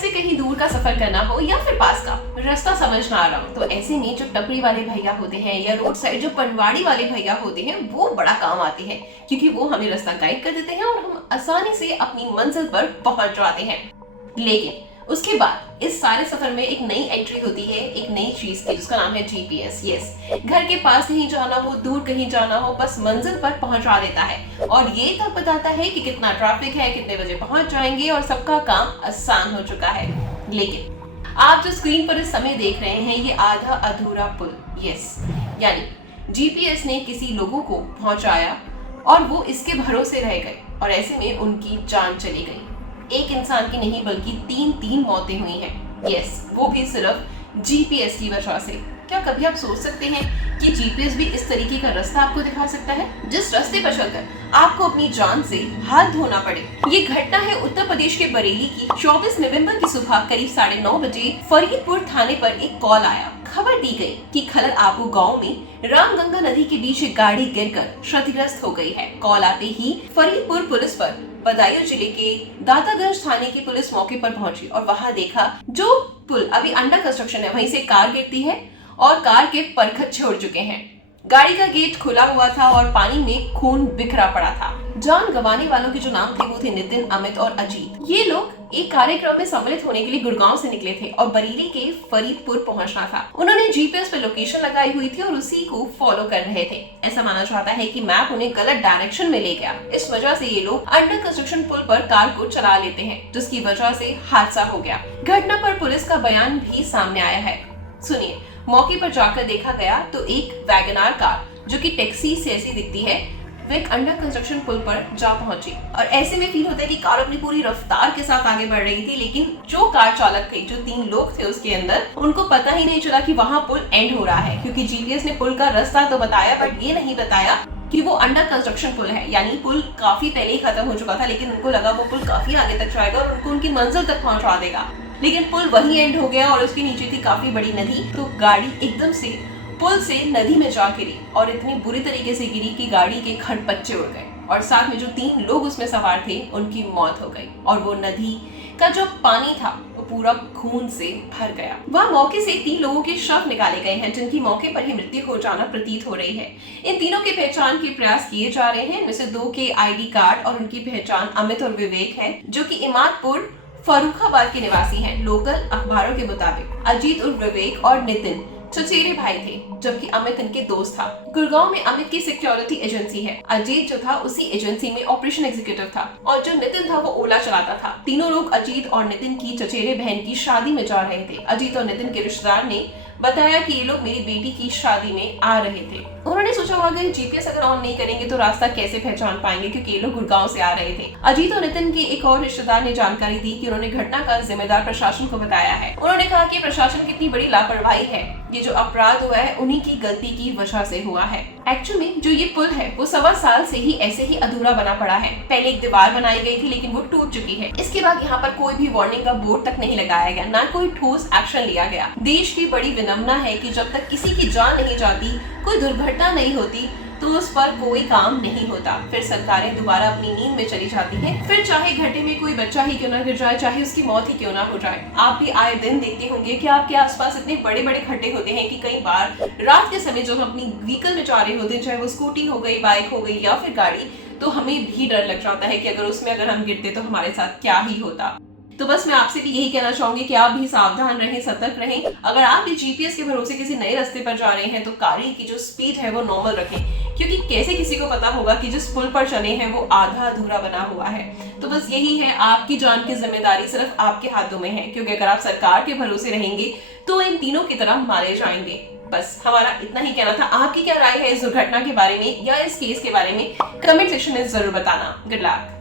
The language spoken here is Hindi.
से कहीं दूर का सफर करना हो या फिर पास का, रास्ता समझ ना आ रहा हो, तो ऐसे में जो टपरी वाले भैया होते हैं या रोड साइड जो पनवाड़ी वाले भैया होते हैं वो बड़ा काम आते हैं, क्योंकि वो हमें रास्ता गाइड कर देते हैं और हम आसानी से अपनी मंजिल पर पहुंच जाते हैं। लेकिन उसके बाद इस सारे सफर में एक नई एंट्री होती है, एक नई चीज की, जिसका नाम है जीपीएस। यस, घर के पास कहीं जाना हो, दूर कहीं जाना हो, बस मंजिल पर पहुंचा देता है और ये तब बताता है कि कितना ट्रैफिक है, कितने बजे पहुंच जाएंगे और सबका काम आसान हो चुका है। लेकिन आप जो स्क्रीन पर इस समय देख रहे हैं ये आधा अधूरा पुल। यस, यानी जीपीएस ने किसी लोगों को पहुंचाया और वो इसके भरोसे रह गए और ऐसे में उनकी जान चली गई। एक इंसान की नहीं बल्कि तीन मौतें हुई हैं। यस, वो भी सिर्फ जीपीएस की वजह से। क्या कभी आप सोच सकते हैं कि जीपीएस भी इस तरीके का रास्ता आपको दिखा सकता है जिस रास्ते पर चलकर आपको अपनी जान से हाथ धोना पड़े? ये घटना है उत्तर प्रदेश के बरेली की। 24 नवंबर की सुबह करीब 9:30 बजे फरीदपुर थाने पर एक कॉल आया। खबर दी गई कि खलर आबू गांव में रामगंगा नदी के बीच एक गाड़ी गिरकर क्षतिग्रस्त हो गई है। कॉल आते ही फरीदपुर पुलिस पर बदायूं जिले के दातागंज थाने की पुलिस मौके पर पहुंची और वहां देखा जो पुल अभी अंडर कंस्ट्रक्शन है वहीं से कार गिरती है और कार के परखच छोड़ चुके हैं। गाड़ी का गेट खुला हुआ था और पानी में खून बिखरा पड़ा था। जान गंवाने वालों के जो नाम थे वो थे नितिन, अमित और अजीत। ये लोग एक कार्यक्रम में सम्मिलित होने के लिए गुड़गांव से निकले थे और बरेली के फरीदपुर पहुंचना था। उन्होंने जीपीएस पे लोकेशन लगाई हुई थी और उसी को फॉलो कर रहे थे। ऐसा माना जाता है कि मैप उन्हें गलत डायरेक्शन में ले गया। इस वजह से ये लोग अंडर कंस्ट्रक्शन पुल पर कार को चला लेते हैं, जिसकी वजह से हादसा हो गया। घटना पर पुलिस का बयान भी सामने आया है। सुनिए, मौके पर जाकर देखा गया तो एक वैगनार कार जो कि टैक्सी से ऐसी दिखती है वो एक अंडर कंस्ट्रक्शन पुल पर जा पहुंची और ऐसे में फील होता है कि कार अपनी पूरी रफ्तार के साथ आगे बढ़ रही थी, लेकिन जो कार चालक थे, जो 3 लोग थे उसके अंदर, उनको पता ही नहीं चला कि वहां पुल एंड हो रहा है, क्योंकि जीपीएस ने पुल का रास्ता तो बताया बट ये नहीं बताया कि वो अंडर कंस्ट्रक्शन पुल है। यानी पुल काफी पहले ही खत्म हो चुका था, लेकिन उनको लगा वो पुल काफी आगे तक जाएगा और उनको उनकी मंजिल तक पहुंचा देगा, लेकिन पुल वही एंड हो गया और उसके नीचे थी काफी बड़ी नदी। तो गाड़ी एकदम से पुल से नदी में जा गिरी और इतनी बुरी तरीके से गिरी कि गाड़ी के खड़पच्चे उड़ गए और साथ में जो 3 लोग उसमें सवार थे उनकी मौत हो गई और वो नदी का जो पानी था वो पूरा खून से भर गया। वहाँ मौके से 3 लोगों के शव निकाले गए हैं जिनकी मौके पर ही मृत्यु हो जाना प्रतीत हो रही है। इन तीनों की पहचान के प्रयास किए जा रहे हैं। इनमें से 2 के आईडी कार्ड और उनकी पहचान अमित और विवेक है, जो कि इमादपुर फर्रुखाबाद के निवासी हैं। लोकल अखबारों के मुताबिक अजीत और विवेक और नितिन चचेरे भाई थे, जबकि अमित इनके दोस्त था। गुड़गांव में अमित की सिक्योरिटी एजेंसी है। अजीत जो था उसी एजेंसी में ऑपरेशन एग्जीक्यूटिव था और जो नितिन था वो ओला चलाता था। तीनों लोग अजीत और नितिन की चचेरे बहन की शादी में जा रहे थे। अजीत और नितिन के रिश्तेदार ने बताया कि ये लोग मेरी बेटी की शादी में आ रहे थे। उन्होंने सोचा होगा कि जीपीएस अगर ऑन नहीं करेंगे तो रास्ता कैसे पहचान पाएंगे, क्योंकि ये लोग गुड़गांव से आ रहे थे। अजीत और नितिन की एक और रिश्तेदार ने जानकारी दी कि उन्होंने घटना का जिम्मेदार प्रशासन को बताया है। उन्होंने कहा कि प्रशासन कितनी बड़ी लापरवाही है, ये जो अपराध हुआ है उन्हीं की गलती की वजह से हुआ है। एक्चुअली में जो ये पुल है वो 1.25 साल से ही ऐसे ही अधूरा बना पड़ा है। पहले एक दीवार बनाई गई थी लेकिन वो टूट चुकी है। इसके बाद यहाँ पर कोई भी वार्निंग का बोर्ड तक नहीं लगाया गया, ना कोई ठोस एक्शन लिया गया। देश की बड़ी विनम्रता है कि जब तक किसी की जान नहीं जाती, कोई दुर्घटना नहीं होती, तो उस पर कोई काम नहीं होता। फिर सरकारें दोबारा अपनी नींद में चली जाती हैं। फिर चाहे घटे में कोई बच्चा ही क्यों ना गिर जाए, चाहे उसकी मौत ही क्यों ना हो जाए। आप भी आए दिन देखते होंगे कि आपके आसपास इतने बड़े बड़े खड्डे होते हैं कि कई बार रात के समय जो हम अपनी व्हीकल में जा रहे होते हैं, चाहे वो स्कूटी हो गई, बाइक हो गई या फिर गाड़ी, तो हमें भी डर लग जाता है कि अगर हम गिरते तो हमारे साथ क्या ही होता। तो बस मैं आपसे भी यही कहना चाहूंगी कि आप भी सावधान रहें, सतर्क रहें। अगर आप भी जीपीएस के भरोसे किसी नए रास्ते पर जा रहे हैं तो गाड़ी की जो स्पीड है वो नॉर्मल रखें, क्योंकि कैसे किसी को पता होगा कि जिस पुल पर चले हैं वो आधा अधूरा बना हुआ है। तो बस यही है, आपकी जान की जिम्मेदारी सिर्फ आपके हाथों में है, क्योंकि अगर आप सरकार के भरोसे रहेंगे तो इन तीनों की तरह मारे जाएंगे। बस हमारा इतना ही कहना था। आपकी क्या राय है इस दुर्घटना के बारे में या इस केस के बारे में? कमेंट सेक्शन में जरूर बताना। Good luck.